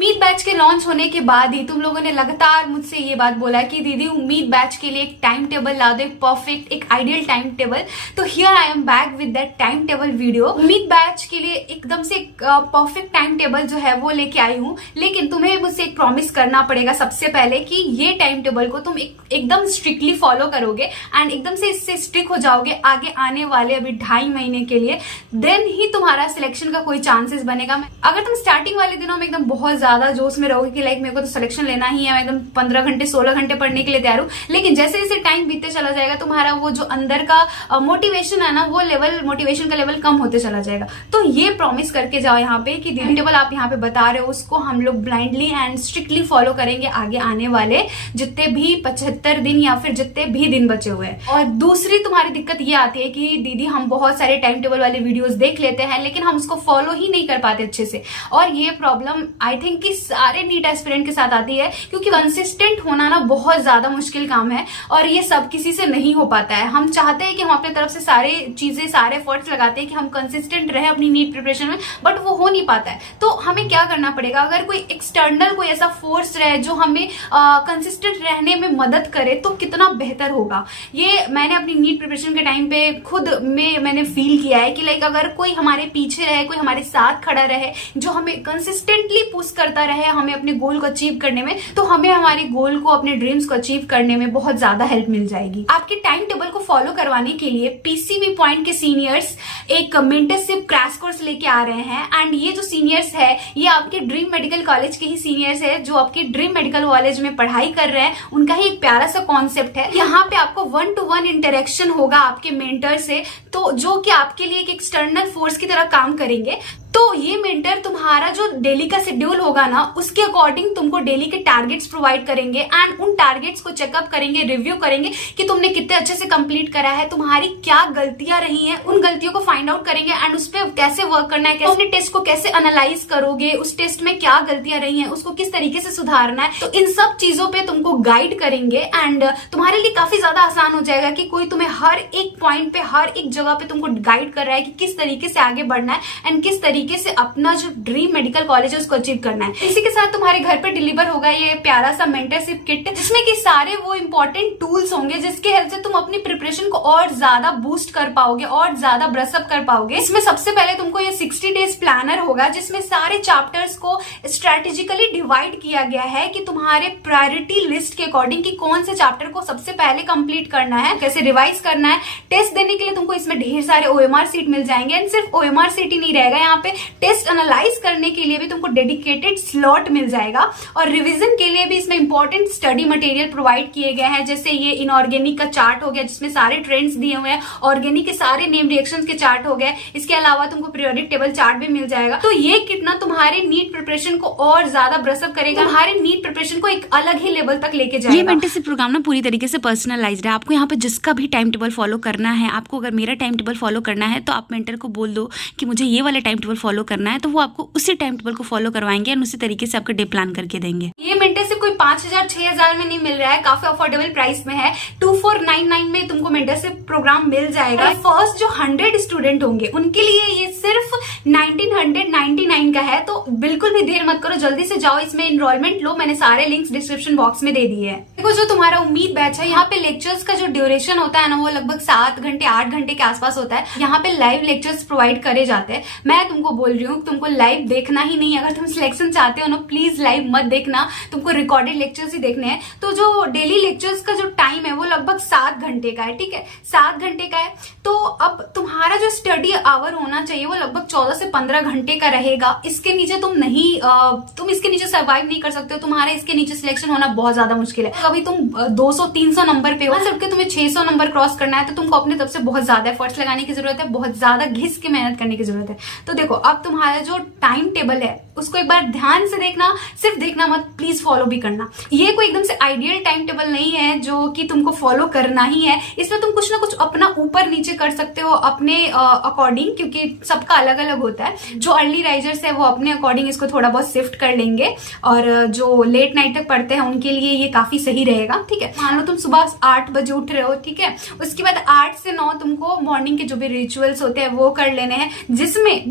उम्मीद बैच के लॉन्च होने के बाद ही तुम लोगों ने लगातार मुझसे ये बात बोला कि दीदी उम्मीद बैच के लिए एक टाइम टेबल ला दो, एक परफेक्ट, एक आइडियल टाइम टेबल। तो here I am back with that time table video. उम्मीद बैच के लिए एकदम से एक परफेक्ट टाइम टेबल जो है वो लेके आई हूँ, लेकिन तुम्हें मुझसे एक प्रॉमिस करना पड़ेगा सबसे पहले कि ये टाइम टेबल को तुम एकदम स्ट्रिक्टली फॉलो करोगे एंड एकदम से इससे स्ट्रिक हो जाओगे आगे आने वाले अभी 2.5 महीने के लिए, देन ही तुम्हारा सिलेक्शन का कोई चांसेस बनेगा। अगर तुम स्टार्टिंग वाले दिनों में एकदम बहुत ज्यादा जोश में रहोगे कि लाइक मेरे को तो सिलेक्शन लेना ही है, मैं एकदम 15 घंटे 16 घंटे पढ़ने के लिए तैयार हूँ, लेकिन जैसे जैसे टाइम बीतते चला जाएगा तुम्हारा वो जो अंदर का मोटिवेशन है ना, वो लेवल, मोटिवेशन का लेवल कम होते चला जाएगा। तो ये प्रॉमिस करके जाओ यहाँ पे कि टाइम टेबल आप यहाँ पे बता रहे हो उसको हम लोग ब्लाइंडली एंड स्ट्रिक्टली फॉलो करेंगे आगे आने वाले जितने भी 75 दिन या फिर जितने भी दिन बचे हुए हैं। और दूसरी तुम्हारी दिक्कत ये आती है कि दीदी हम बहुत सारे टाइम टेबल वाले वीडियोस देख लेते हैं लेकिन हम उसको फॉलो ही नहीं कर पाते अच्छे से। और ये प्रॉब्लम आई थिंक कि सारे नीट एस्पिरेंट के साथ आती है, क्योंकि कंसिस्टेंट होना ना बहुत ज्यादा मुश्किल काम है और ये सब किसी से नहीं हो पाता है। हम चाहते हैं कि हम अपने तरफ से सारे चीजें, सारे एफर्ट्स लगाते हैं कि हम कंसिस्टेंट रहे अपनी नीट प्रिपरेशन में, बट वो हो नहीं पाता है। तो हमें क्या करना पड़ेगा, अगर कोई एक्सटर्नल कोई ऐसा फोर्स रहे जो हमें कंसिस्टेंट रहने में मदद करे तो कितना बेहतर होगा। ये मैंने अपनी नीट प्रिपरेशन के टाइम पे खुद में मैंने फील किया है कि लाइक अगर कोई हमारे पीछे रहे, कोई हमारे साथ खड़ा रहे जो हमें कंसिस्टेंटली पुश करता रहे हमें अपने गोल को अचीव करने में, तो हमें हमारे गोल को, अपने ड्रीम्स को अचीव करने में बहुत ज्यादा हेल्प मिल जाएगी। आपके टाइम टेबल को फॉलो करवाने के लिए पीसीबी पॉइंट के सीनियर्स एक मेंटरशिप क्रैश कोर्स लेके आ रहे हैं एंड ये जो सीनियर्स है ये आपके ड्रीम मेडिकल कॉलेज के ही सीनियर्स है जो आपके ड्रीम मेडिकल कॉलेज में पढ़ाई कर रहे हैं। उनका ही एक प्यारा सा कॉन्सेप्ट है। यहाँ पे आपको 1-to-1 इंटरेक्शन होगा आपके मेंटर से, तो जो कि आपके लिए एक एक्सटर्नल फोर्स की तरह काम करेंगे। तो ये मेंटर तुम्हारा जो डेली का शेड्यूल होगा ना उसके अकॉर्डिंग तुमको डेली के टारगेट्स प्रोवाइड करेंगे एंड उन टारगेट्स को चेकअप करेंगे, रिव्यू करेंगे कि तुमने कितने अच्छे से कंप्लीट करा है, तुम्हारी क्या गलतियां रही हैं, उन गलतियों को फाइंड आउट करेंगे एंड उस पर कैसे वर्क करना है, कैसे अपने टेस्ट को कैसे एनालाइज करोगे, उस टेस्ट में क्या गलतियां रही हैं उसको किस तरीके से सुधारना है। तो इन सब चीजों पे तुमको गाइड करेंगे एंड तुम्हारे लिए काफी ज्यादा आसान हो जाएगा कि कोई तुम्हें हर एक पॉइंट पे, हर एक जगह पे तुमको गाइड कर रहा है कि किस तरीके से आगे बढ़ना है एंड किस तरीके से अपना जो ड्रीम मेडिकल कॉलेज है उसको अचीव करना है। इसी के साथ तुम्हारे घर पे डिलीवर होगा ये प्यारा सा मेंटरशिप किट जिसमें कि सारे वो इंपॉर्टेंट टूल्स होंगे जिसके हेल्प से तुम अपनी प्रिपरेशन को और ज्यादा बूस्ट कर पाओगे और ज्यादा ब्रशअप कर पाओगे। इसमें सबसे पहले तुमको ये 60 डेज प्लानर होगा जिसमें सारे चैप्टर्स को स्ट्रेटेजिकली डिवाइड किया गया है कि तुम्हारे प्रायोरिटी लिस्ट के अकॉर्डिंग कि कौन से चैप्टर को सबसे पहले कंप्लीट करना है, कैसे रिवाइज करना है। टेस्ट देने के लिए तुमको इसमें ढेर सारे OMR सीट मिल जाएंगे एंड सिर्फ OMR सीट ही नहीं रहेगा, यहाँ पे टेस्ट एनालाइज करने के लिए भी तुमको डेडिकेटेड स्लॉट मिल जाएगा और रिवीजन के लिए भी इसमें इंपॉर्टेंट स्टडी मटेरियल प्रोवाइड किए गए हैं। जैसे ये इनऑर्गेनिक का चार्ट हो गया जिसमें सारे ट्रेंड्स दिए हुए हैं, ऑर्गेनिक के सारे नेम रिएक्शंस के चार्ट हो गए, इसके अलावा तुमको पीरियोडिक टेबल चार्ट भी मिल जाएगा। तो ये कितना तुम्हारे नीट प्रिपरेशन को और ज्यादा ब्रशअप करेगा, तुम्हारे नीट प्रिपरेशन को एक अलग ही लेवल तक लेके जाएगा। ये मेंटरशिप प्रोग्राम ना पूरी तरीके से पर्सनलाइज्ड है। आपको यहाँ पे जिसका भी टाइम टेबल फॉलो करना है, आपको अगर मेरा टाइम टेबल फॉलो करना है तो आप मेंटर को बोल दो कि मुझे ये वाला टाइम टेबल फॉलो करना है, तो वो आपको उसी टाइम टेबल को फॉलो करवाएंगे और उसी तरीके से आपका डे प्लान करके देंगे। ये मेंटरशिप कोई 5,000-6,000 में नहीं मिल रहा है, काफी अफोर्डेबल प्राइस में है। 2499 में तुमको मेंटरशिप प्रोग्राम मिल जाएगा। फर्स्ट जो 100 स्टूडेंट होंगे उनके लिए ये सिर्फ 1999 का है। तो बिल्कुल भी देर मत करो, जल्दी से जाओ इसमें एनरोलमेंट लो। मैंने सारे लिंक्स डिस्क्रिप्शन बॉक्स में दे दिए हैं। देखो जो तुम्हारा उम्मीद बैच है यहाँ पे लेक्चर्स का जो ड्यूरेशन होता है ना वो लगभग 7 घंटे 8 घंटे के आसपास होता है। यहाँ पे लाइव लेक्चर्स प्रोवाइड करे जाते हैं। मैं तुमको बोल रही हूँ तुमको लाइव देखना ही नहीं, अगर तुम सिलेक्शन चाहते हो ना प्लीज लाइव मत देखना, तुमको रिकॉर्डेड लेक्चर्स ही देखने हैं। तो जो डेली लेक्चर्स का जो टाइम है वो लगभग 7 घंटे का है, ठीक है, 7 घंटे का है। तो अब तुम्हारा जो स्टडी आवर होना चाहिए वो लगभग 14 से 15 घंटे का रहेगा। इसके नीचे तुम इसके नीचे सर्वाइव नहीं कर सकते हो, तुम्हारा इसके नीचे सिलेक्शन होना बहुत ज्यादा मुश्किल है। कभी तुम 200-300 नंबर पे हो, सिर्फ तुम्हें 600 नंबर क्रॉस करना है तो तुमको अपने तरफ से बहुत ज्यादा एफर्ट्स लगाने की जरूरत है, बहुत ज्यादा घिस के मेहनत करने की जरूरत है। तो देखो अब तुम्हारा जो टाइम टेबल है उसको एक बार ध्यान से देखना, सिर्फ देखना मत, प्लीज फॉलो भी करना। ये कोई एकदम से आइडियल टाइम टेबल नहीं है जो कि तुमको फॉलो करना ही है। इसमें तुम कुछ ना कुछ अपना ऊपर नीचे कर सकते हो अपने अकॉर्डिंग, क्योंकि सबका अलग अलग होता है। जो अर्ली राइजर्स है वो अपने अकॉर्डिंग इसको थोड़ा बहुत शिफ्ट कर लेंगे। देंगे, और जो लेट नाइट तक पढ़ते हैं उनके लिए ये काफी सही रहेगा। ठीक है, मान लो तुम सुबह 8 बजे उठ रहे हो, ठीक है, उसके बाद 8 से 9 तुमको मॉर्निंग के जो भी रिचुअल्स होते हैं वो कर लेने हैं, जिसमें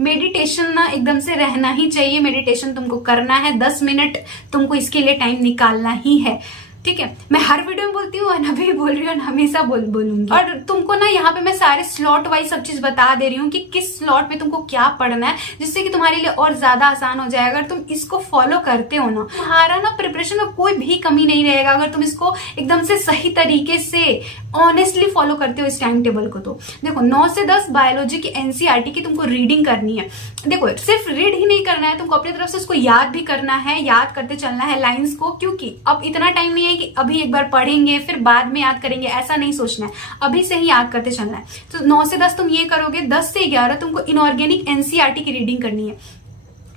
मेडिटेशन ना एकदम से रहना ही चाहिए। मेडिटेशन तुमको करना है, 10 मिनट तुमको इसके लिए टाइम निकालना ही है। ठीक है, मैं हर वीडियो में बोलती हूँ और अभी बोल रही हूँ, हमेशा बोलूंगी। और तुमको ना यहाँ पे मैं सारे स्लॉट वाइज सब चीज बता दे रही हूँ कि किस स्लॉट में तुमको क्या पढ़ना है, जिससे कि तुम्हारे लिए और ज्यादा आसान हो जाएगा। अगर तुम इसको फॉलो करते हो ना, तुम्हारा ना प्रिपरेशन में कोई भी कमी नहीं रहेगा, अगर तुम इसको एकदम से सही तरीके से ऑनेस्टली फॉलो करते हो इस टाइम टेबल को। तो देखो 9 से 10 बायोलॉजी की एनसीईआरटी की तुमको रीडिंग करनी है। देखो सिर्फ रीड ही नहीं करना है, तुमको अपनी तरफ से उसको याद भी करना है, याद करते चलना है लाइंस को, क्योंकि अब इतना टाइम नहीं है कि अभी एक बार पढ़ेंगे फिर बाद में याद करेंगे, ऐसा नहीं सोचना है, अभी से ही याद करते चलना है। तो 9 से 10 तुम ये करोगे, 10 से 11 तुमको इनऑर्गेनिक एनसीईआरटी की रीडिंग करनी है।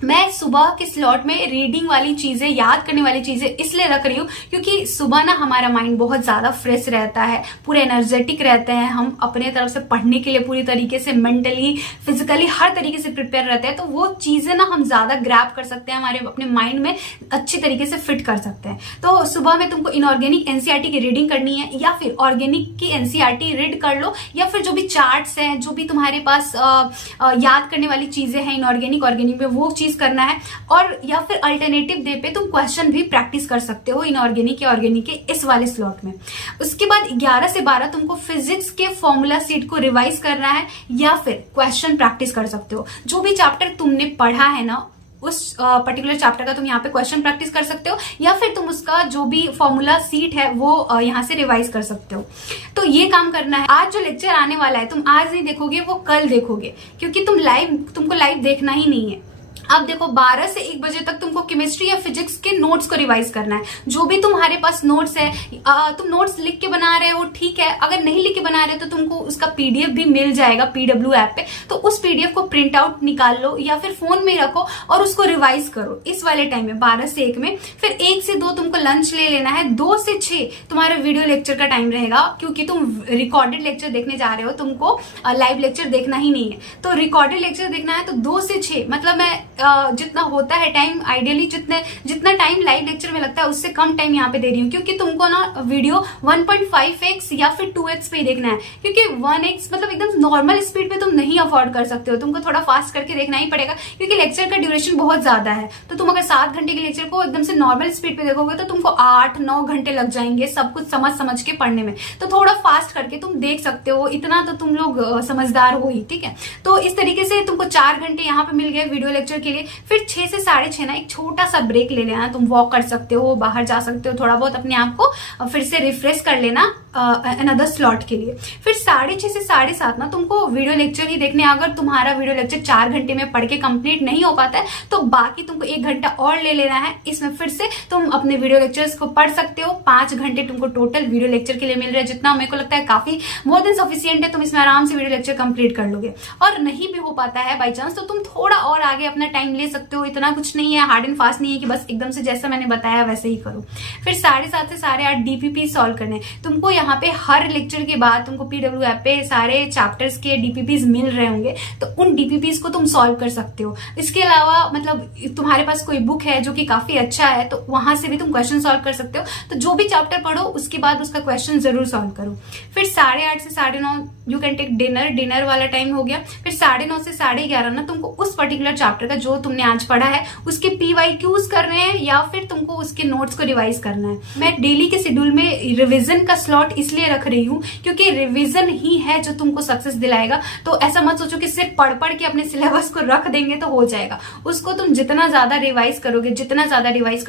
मैं सुबह के स्लॉट में रीडिंग वाली चीजें, याद करने वाली चीजें इसलिए रख रही हूँ क्योंकि सुबह ना हमारा माइंड बहुत ज्यादा फ्रेश रहता है, पूरे एनर्जेटिक रहते हैं, हम अपने तरफ से पढ़ने के लिए पूरी तरीके से मेंटली फिजिकली हर तरीके से प्रिपेयर रहते हैं। तो वो चीजें ना हम ज्यादा ग्रैब कर सकते हैं, हमारे अपने माइंड में अच्छी तरीके से फिट कर सकते हैं। तो सुबह में तुमको इनऑर्गेनिक एनसीईआरटी की रीडिंग करनी है, या फिर ऑर्गेनिक की एनसीईआरटी रीड कर लो, या फिर जो भी चार्ट्स हैं, जो भी तुम्हारे पास याद करने वाली चीजें हैं इनऑर्गेनिक ऑर्गेनिक में, वो चीज करना है। और या फिर अल्टरनेटिव डे पे तुम क्वेश्चन भी प्रैक्टिस कर सकते हो इनऑर्गेनिक या ऑर्गेनिक के इस वाले स्लॉट में। उसके बाद 11 से 12 तुमको फिजिक्स के फॉर्मूला सीट को रिवाइज करना है, या फिर क्वेश्चन प्रैक्टिस कर सकते हो। जो भी चैप्टर तुमने पढ़ा है ना, उस पर्टिकुलर चैप्टर का तुम यहाँ पे क्वेश्चन प्रैक्टिस कर सकते हो, या फिर तुम उसका जो भी फॉर्मूला सीट है वो यहाँ से रिवाइज कर सकते हो। तो ये काम करना है। आज जो लेक्चर आने वाला है तुम आज नहीं देखोगे, वो कल देखोगे, क्योंकि तुमको लाइव देखना ही नहीं है। अब देखो 12 से 1 बजे तक तुमको केमिस्ट्री या फिजिक्स के नोट्स को रिवाइज करना है। जो भी तुम्हारे पास नोट्स है, तुम नोट्स लिख के बना रहे हो ठीक है, अगर नहीं लिख के बना रहे तो तुमको उसका पीडीएफ भी मिल जाएगा पीडब्ल्यू ऐप पे। तो उस पीडीएफ को प्रिंट आउट निकाल लो या फिर फोन में रखो और उसको रिवाइज करो इस वाले टाइम में 12 से 1 में। फिर 1 से 2 तुमको लंच ले लेना है। 2 से 6 तुम्हारा वीडियो लेक्चर का टाइम रहेगा, क्योंकि तुम रिकॉर्डेड लेक्चर देखने जा रहे हो, तुमको लाइव लेक्चर देखना ही नहीं है। तो रिकॉर्डेड लेक्चर देखना है तो 2 से 6, मतलब मैं जितना होता है टाइम, आइडियली जितना टाइम लाइव लेक्चर में लगता है उससे कम टाइम यहाँ पे दे रही हूँ, क्योंकि तुमको ना वीडियो 1.5x या फिर 2x पे ही देखना है। क्योंकि 1x मतलब एकदम नॉर्मल स्पीड पे तुम नहीं अफोर्ड कर सकते हो, तुमको थोड़ा फास्ट करके देखना ही पड़ेगा, क्योंकि लेक्चर का ड्यूरेशन बहुत ज्यादा है। तो तुम अगर 7 घंटे के लेक्चर को एकदम से नॉर्मल स्पीड पे देखोगे तो तुमको 8-9 घंटे लग जाएंगे सब कुछ समझ के पढ़ने में। तो थोड़ा फास्ट करके तुम देख सकते हो, इतना तो तुम लोग समझदार हो ही। ठीक है, तो इस तरीके से तुमको 4 घंटे यहाँ पे मिल गए वीडियो लेक्चर के लिए। फिर 6 से 6:30 ना एक छोटा सा ब्रेक ले लेना, तुम वॉक कर सकते हो, बाहर जा सकते हो, थोड़ा बहुत अपने आप को फिर से रिफ्रेश कर लेना अनदर स्लॉट के लिए। फिर 6:30 से 7:30 ना तुमको वीडियो लेक्चर ही देखने। अगर तुम्हारा वीडियो लेक्चर 4 घंटे में पढ़ के कंप्लीट नहीं हो पाता है तो बाकी तुमको 1 घंटा और ले लेना है। इसमें फिर से तुम अपने वीडियो लेक्चर्स को पढ़ सकते हो। 5 घंटे तुमको टोटल वीडियो लेक्चर के लिए मिल रहा है, जितना मेरे को लगता है काफी मोर देन सफिशियंट है। तुम इसमें आराम से वीडियो लेक्चर कंप्लीट कर लोगे। और नहीं भी हो पाता है बाई चांस तो तुम थोड़ा और आगे अपना टाइम ले सकते हो। इतना कुछ नहीं है, हार्ड एंड फास्ट नहीं है कि बस एकदम से जैसा मैंने बताया वैसे ही करो। फिर 7:30 से 8:30 डीपीपी सॉल्व करने। तुमको यहाँ पे हर लेक्चर के बाद तुमको पीडब्ल्यू ऐप पे सारे चैप्टर्स के डीपीपीज मिल रहे होंगे, तो उन डीपीपीज को तुम सॉल्व कर सकते हो। इसके अलावा मतलब तुम्हारे पास कोई बुक है जो कि काफी अच्छा है तो वहां से भी तुम क्वेश्चन सॉल्व कर सकते हो। तो जो भी चैप्टर पढ़ो उसके बाद उसका क्वेश्चन जरूर सॉल्व करो। फिर 8:30 से 9:30 यू कैन टेक डिनर वाला टाइम हो गया। फिर 9:30 से 11:30 ना तुमको उस पर्टिकुलर चैप्टर का जो तुमने आज पढ़ा है उसके PYQs करने हैं या फिर तुमको उसके नोट्स को रिवाइज करना है। मैं डेली के शेड्यूल में रिवीजन का स्लॉट इसलिए रख रही हूँ क्योंकि रिवीजन ही है जो तुमको सक्सेस दिलाएगा। तो ऐसा मत सोचो कि सिर्फ पढ़ के अपने सिलेबस को रख देंगे तो हो जाएगा। उसको तुम जितना ज्यादा रिवाइज करोगे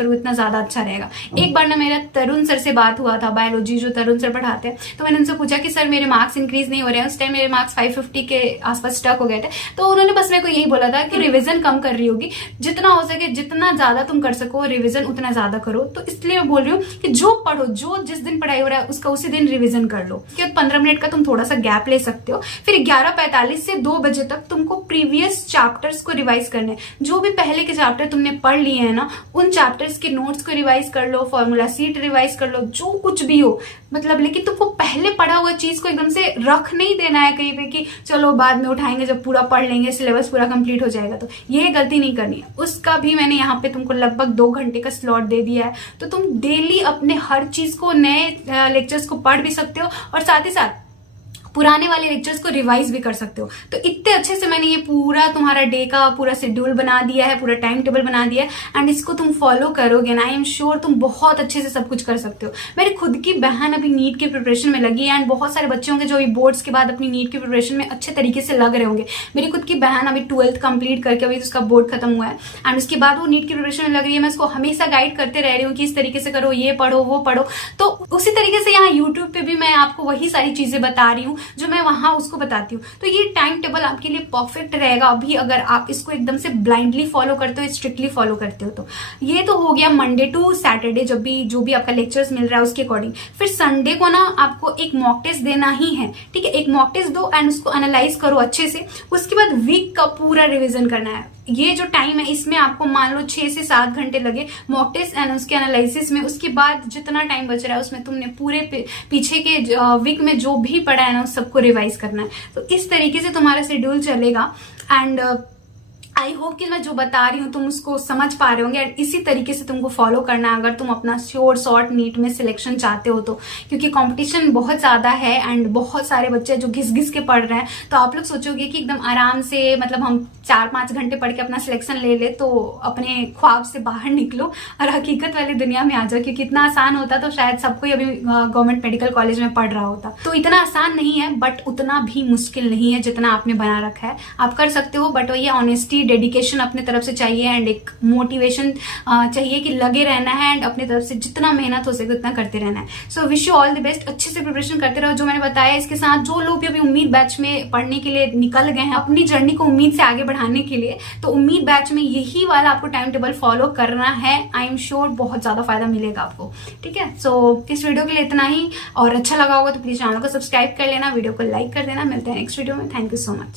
उतना ज्यादा अच्छा रहेगा। एक बार ना मेरा तरुण सर से बात हुआ था, बायोलॉजी जो तरुण सर पढ़ाते हैं, तो मैंने उनसे पूछा कि सर मेरे मार्क्स इंक्रीज नहीं हो रहे हैं। उस टाइम मेरे मार्क्स 550 के आसपास स्टक हो गए थे। तो उन्होंने बस मेरे को यही बोला था कि रिविजन कम कर रही होगी, जितना हो सके जितना ज्यादा तुम कर सको रिविजन उतना ज्यादा करो। तो इसलिए मैं बोल रही हूँ कि जो पढ़ो, जो जिस दिन पढ़ाई हो रहा है उसका उसी दिन रिविजन कर लो। 15 मिनट का तुम थोड़ा सा गैप ले सकते हो। फिर 11:45 से 2 बजे तक तुमको प्रीवियस चैप्टर्स को रिवाइज करने। जो भी पहले के चैप्टर तुमने पढ़ लिए हैं ना, उन चैप्टर्स के नोट्स को रिवाइज कर लो, फॉर्मूला सीट रिवाइज कर लो, जो कुछ भी हो। मतलब लेकिन तुमको पहले पढ़ा हुआ चीज को एकदम से रख नहीं देना है कहीं पे कि चलो बाद में उठाएंगे जब पूरा पढ़ लेंगे, सिलेबस पूरा कंप्लीट हो जाएगा। तो ये गलती नहीं करनी है। उसका भी मैंने यहाँ पे तुमको लगभग 2 घंटे का स्लॉट दे दिया है, तो तुम डेली अपने हर चीज को, नए लेक्चर्स को पढ़ भी सकते हो और साथ ही साथ पुराने वाले लेक्चर्स को रिवाइज भी कर सकते हो। तो इतने अच्छे से मैंने ये पूरा तुम्हारा डे का पूरा शेड्यूल बना दिया है, पूरा टाइम टेबल बना दिया है, एंड इसको तुम फॉलो करोगे ना, आई एम श्योर तुम बहुत अच्छे से सब कुछ कर सकते हो। मेरी खुद की बहन अभी नीट की प्रिपरेशन में लगी है, एंड बहुत सारे बच्चे होंगे जो अभी बोर्ड्स के बाद अपनी नीट की प्रिपरेशन में अच्छे तरीके से लग रहे होंगे। मेरी खुद की बहन अभी 12th कंप्लीट करके अभी उसका बोर्ड खत्म हुआ है, एंड उसके बाद वो नीट की प्रिपरेशन में लग रही है। मैं उसको हमेशा गाइड करते रह रही हूँ कि इस तरीके से करो, ये पढ़ो, वो पढ़ो। तो उसी तरीके से यहाँ यूट्यूब पे भी मैं आपको वही सारी चीजें बता रही हूँ जो मैं वहां उसको बताती हूँ। तो ये टाइम टेबल आपके लिए परफेक्ट रहेगा अभी, अगर आप इसको एकदम से ब्लाइंडली फॉलो करते हो, स्ट्रिक्टली फॉलो करते हो। तो ये तो हो गया मंडे टू सैटरडे, जब भी जो भी आपका लेक्चर्स मिल रहा है उसके अकॉर्डिंग। फिर संडे को ना आपको एक मॉक टेस्ट देना ही है, ठीक है। एक मॉक टेस्ट दो एंड उसको एनालाइज करो अच्छे से। उसके बाद वीक का पूरा रिविजन करना है। ये जो टाइम है इसमें आपको मान लो 6 से 7 घंटे लगे मॉक टेस्ट एंड उसके एनालिसिस में। उसके बाद जितना टाइम बच रहा है उसमें तुमने पूरे पीछे के वीक में जो भी पढ़ा है ना उस सबको रिवाइज करना है। तो इस तरीके से तुम्हारा शेड्यूल चलेगा, एंड आई होप कि मैं जो बता रही हूँ तुम उसको समझ पा रहे होंगे, एंड इसी तरीके से तुमको फॉलो करना है अगर तुम अपना श्योर शॉर्ट नीट में सिलेक्शन चाहते हो तो। क्योंकि कंपटीशन बहुत ज्यादा है एंड बहुत सारे बच्चे जो घिस घिस के पढ़ रहे हैं। तो आप लोग सोचोगे कि एकदम आराम से मतलब हम 4-5 घंटे पढ़ के अपना सिलेक्शन ले ले, तो अपने ख्वाब से बाहर निकलो और हकीकत वाली दुनिया में आ जाओ। क्योंकि इतना आसान होता तो शायद सबको अभी गवर्नमेंट मेडिकल कॉलेज में पढ़ रहा होता। तो इतना आसान नहीं है, बट उतना भी मुश्किल नहीं है जितना आपने बना रखा है। आप कर सकते हो, बट ये ऑनेस्टी, डेडिकेशन अपने तरफ से चाहिए, एंड एक मोटिवेशन चाहिए कि लगे रहना है, एंड अपने तरफ से जितना मेहनत हो सके उतना करते रहना है। So wish you all the best. अच्छे से प्रिपरेशन करते रहो जो मैंने बताया। इसके साथ जो लोग भी अभी उम्मीद बैच में पढ़ने के लिए निकल गए हैं अपनी जर्नी को उम्मीद से आगे बढ़ाने के लिए, तो उम्मीद बैच में यही वाला आपको टाइम टेबल फॉलो करना है। आई एम श्योर बहुत ज्यादा फायदा मिलेगा आपको, ठीक है। सो इस वीडियो के लिए इतना ही, और अच्छा लगा होगा तो प्लीज चैनल को सब्सक्राइब कर लेना, वीडियो को लाइक कर देना। मिलते हैं नेक्स्ट वीडियो में। Thank you so much.